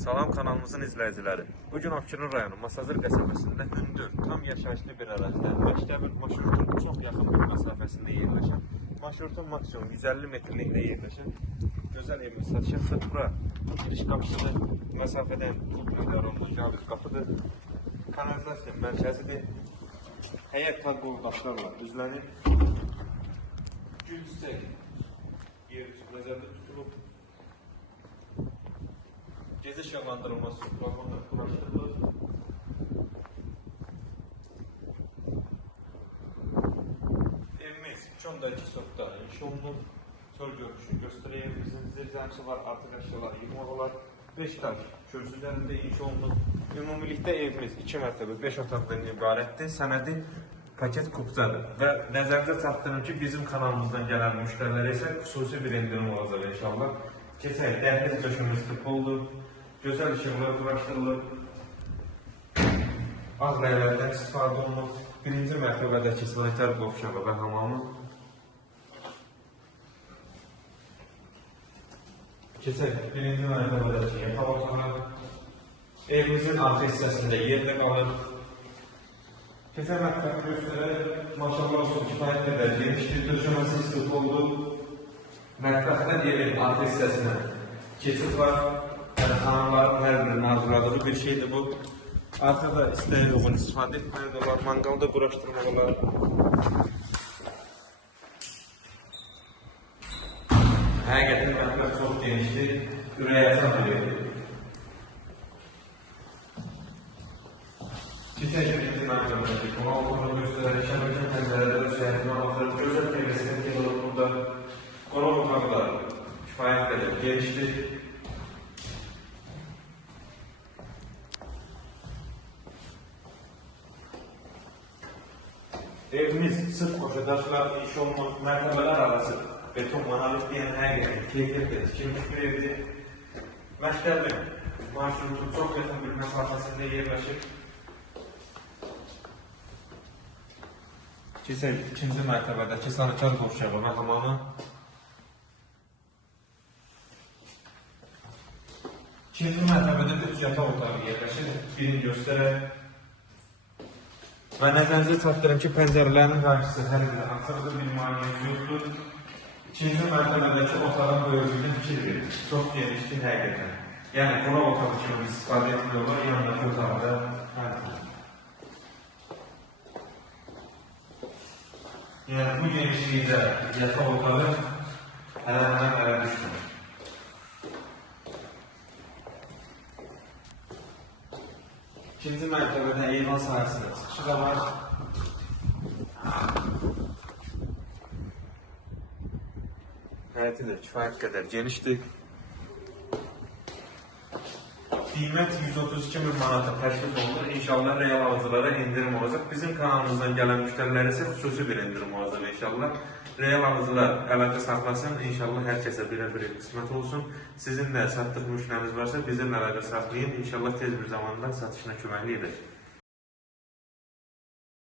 Salam kanalımızın izləyiciləri. Bugün Abşeron rayonu Masazır qəsəbəsində hündür, tam yaşayışlı bir ərazidə Məktəbin marşrutun çox yaxın bir məsafəsində yerləşən, marşrutun maksimum 150 metrlikdə yerləşən gözəl evimiz satışa çıxır. Bura giriş qapısı məsafədən çok məqdarlı cavab qapıdır. Kanalizasiya mərkəzidir. Həyət taqqıl daşlarla düzlənir. Gül çiçək yer üstü nəzərdə tutulub. Gezi ışıqlandırılması programı quraşdırılır. Evimiz 2 sotda inşa olunub. Çöl görünüşünü göstərək. Evimizin zirzəmisi var, artıq əşyalar yığmaq olar. 5 daş kürsü üzərində inşa olunub. Ümumilikdə evimiz 2 mərtəbə 5 otaqdan ibarətdir. Sənədi paket kupcadır. Və nəzərdə çatdırım ki, bizim kanalımızdan gələn müştərilərə isə xüsusi bir endirim olacaq inşallah. Keçək, dəhliz döşəməsi tıpoldur. Gözəl işıqlar quraşdırılır. Ağ rəylərdən istifadə olunur. Birinci mərtəbədəki sanitar qovşağı və hamamı. Keçək, birinci mərtəbədəki yataq otağı. Evimizin arxa hissəsində yerdə qalır. Keçək mətbəq göstərək. Maşallah olsun, kifayət qədər genişdir. Döşəməsi sıxı oldu. Mətbəqdə evin arxa hissəsinə keçid var. Hanımların hər birinin arzuladığı bir şeydir bu. Arkada istəyə uyğun istifadə etməli olar, mangalda quraşdırmaq olar. Həqiqətən mətbəq çox genişdir, ürəyə açan bir evdir. Keçək birinci mərtəbədəki qonaq otağını göstərək, şəbəkə pəncərədə səyahətini alır, gözəl tevəsində gedir burada. Qonaq otağı da kifayət qədər genişdir. Evimiz sırf qoşadaşlar, iş olmaq, mərtəbələr arası beton monolit deyən həqiqətən keyfiyyətlə tikilmiş bir evdir. Məktəbin marşrutu çox yaxın bir məsafəsində yerləşir. Keçək ikinci mərtəbədəki sanitar qovşağı və hamamı. İkinci mərtəbədə 3 yataq otağı yerləşir. Birini göstərək. Və nəzərinizə çatdırım ki, pəncərələrin qarşısı hər biri açıqdır, bir maneəsi yoxdur. İkinci mərtəbədəki otağın böyüklüyünə fikir verir. Çox genişdir həqiqətən. Yəni, qonaq otağı kimi istifadə etmiyorlar, yanındakı otaqda həmdir. Yəni, bu genişlikdə yataq otağı hələ düşmür. İkinci mərtəbədə eyvan sahəsində çıxışı da var. Həyəti də kifayət qədər genişdir. Qiymət 132.000 manata təşkil olunur. İnşallah real alıcılara indirim olacaq. Bizim kanalımızdan gələn müştərilərə isə xüsusi bir indirim olacaq inşallah. Real alıcılar əlaqə saxlasın. İnşallah hər kəsə bir qismət olsun. Sizin də satdıq müştəriniz varsa bizimlə əlaqə saxlayın. İnşallah tez bir zamanda satışına köməklik edək.